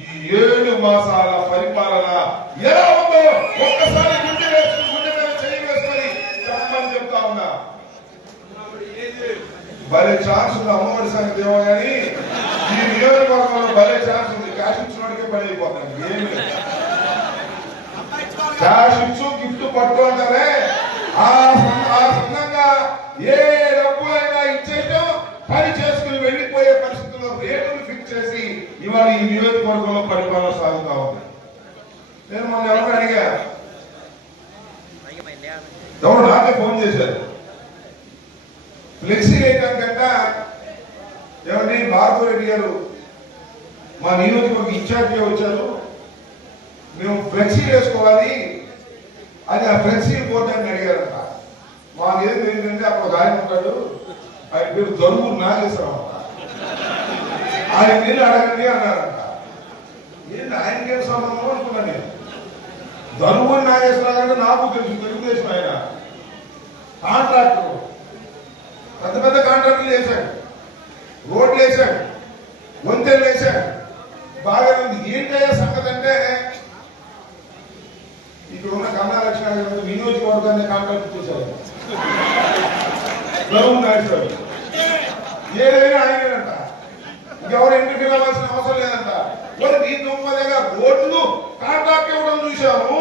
ఈ 7 మాసాల పరిపాలన ఎలా ఉందో ఒక్కసారి గుండె మీద చేయి వేసుకొని చెప్పమని చెప్తా ఉన్నా. భలే ఛాన్స్ ఉంది అమ్మఒడి సంగతి ఏమో కానీ ఈ నియోజకవర్గంలో భలే ఛాన్స్ ఉంది. క్యాష్ ఇచ్చినోడికే పని అయిపోతాను. ఏమి క్యాష్ ఇచ్చు గిఫ్ట్ పట్టుకుంటారే ఆ సందంగా ఏ డబ్బులైనా ఇచ్చేయటం పని చేసుకుని వెళ్లిపోయే పరిస్థితుల్లో రేటును ఫిక్స్ చేసి ఇవాళ ఈ నియోజకవర్గంలో పరిపాలన సాగుతా ఉంది. నేను మొన్న ఎవరు అడిగా, ఎవరు నాకే ఫోన్ చేశారు, ఫ్లెక్సీ వేయటం కంటే ఎవరిని భార్గవరెడ్డి గారు మా నియోజకవర్గ ఇన్ఛార్జిగా వచ్చారు, మేము ఫ్లెక్సీ వేసుకోవాలి అది ఆ ఫ్లెక్సీ పోతాన్ని అడిగారంట. మాకేం ఏంటంటే అప్పుడు ఒక ఆయన ఉంటాడు, ఆయన పేరు దరువు నాగేశ్వరరావు, ఆయన నీళ్ళు అడగండి అన్నారంట. ఏంటి ఆయనకేం సంబంధం అనుకున్నా నేను. దరువు నాగేశ్వరరావు అంటే నాకు తెలుసు, తెలుగుదేశం ఆయన కాంట్రాక్టర్, పెద్ద పెద్ద కాంట్రాక్టులు వేశాడు, రోడ్లు వేశాడు, వంతెనలు వేశాడు, బాగా ఉంది. ఏంటయ్యా సంగతి అంటే ఇక్కడ ఉన్న కమలాలక్ష్మి గారు నియోజకవర్గాన్ని కాంట్రాక్ట్ చేశారు. ఏదైనా ఆయనంట, ఇంకెవరు ఇంటికి వెళ్ళవలసిన అవసరం లేదంట. మరి నీ దుమ్మదిగా రోడ్లు కాంట్రాక్ట్ ఇవ్వడం చూసాము,